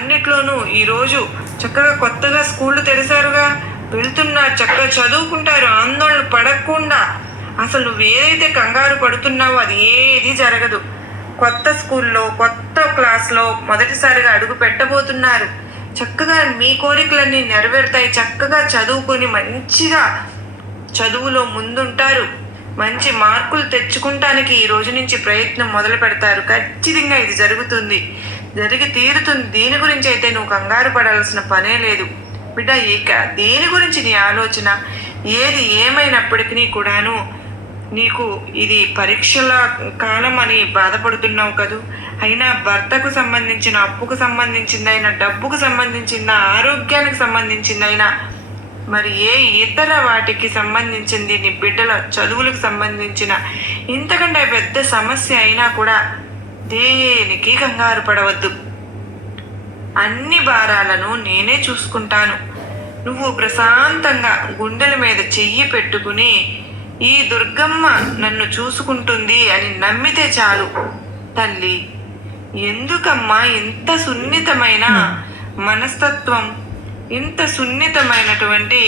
అన్నిట్లోనూ ఈరోజు చక్కగా కొత్తగా స్కూళ్ళు తెరిచారుగా, వెళ్తున్నారు, చక్కగా చదువుకుంటారు, ఆందోళన పడకుండా. అసలు నువ్వు ఏదైతే కంగారు పడుతున్నావో అది ఏది జరగదు. కొత్త స్కూల్లో కొత్త క్లాస్లో మొదటిసారిగా అడుగు పెట్టబోతున్నారు. చక్కగా మీ కోరికలన్నీ నెరవేరుతాయి. చక్కగా చదువుకొని మంచిగా చదువులో ముందుంటారు. మంచి మార్కులు తెచ్చుకుంటానికి ఈ రోజు నుంచి ప్రయత్నం మొదలు పెడతారు. ఖచ్చితంగా ఇది జరుగుతుంది, జరిగి తీరుతుంది. దీని గురించి అయితే నువ్వు కంగారు పడాల్సిన పనే లేదు బిడ్డ. ఇక దేని గురించి నీ ఆలోచన, ఏది ఏమైనప్పటికీ కూడాను నీకు ఇది పరీక్షల కాలం అని బాధపడుతున్నావు కదూ. అయినా భర్తకు సంబంధించిన అప్పుకు సంబంధించిందైనా, డబ్బుకు సంబంధించిందా, ఆరోగ్యానికి సంబంధించిందైనా, మరి ఏ ఇతర వాటికి సంబంధించింది, నీ బిడ్డల చదువులకు సంబంధించిన ఇంతకంటే పెద్ద సమస్య అయినా కూడా దేనికి కంగారు పడవద్దు. అన్ని భారాలను నేనే చూసుకుంటాను. నువ్వు ప్రశాంతంగా గుండెల మీద చెయ్యి పెట్టుకుని ఈ దుర్గమ్మ నన్ను చూసుకుంటుంది అని నమ్మితే చాలు. తల్లి, ఎందుకమ్మా ఇంత సున్నితమైన మనస్తత్వం, ఇంత సున్నితమైనటువంటి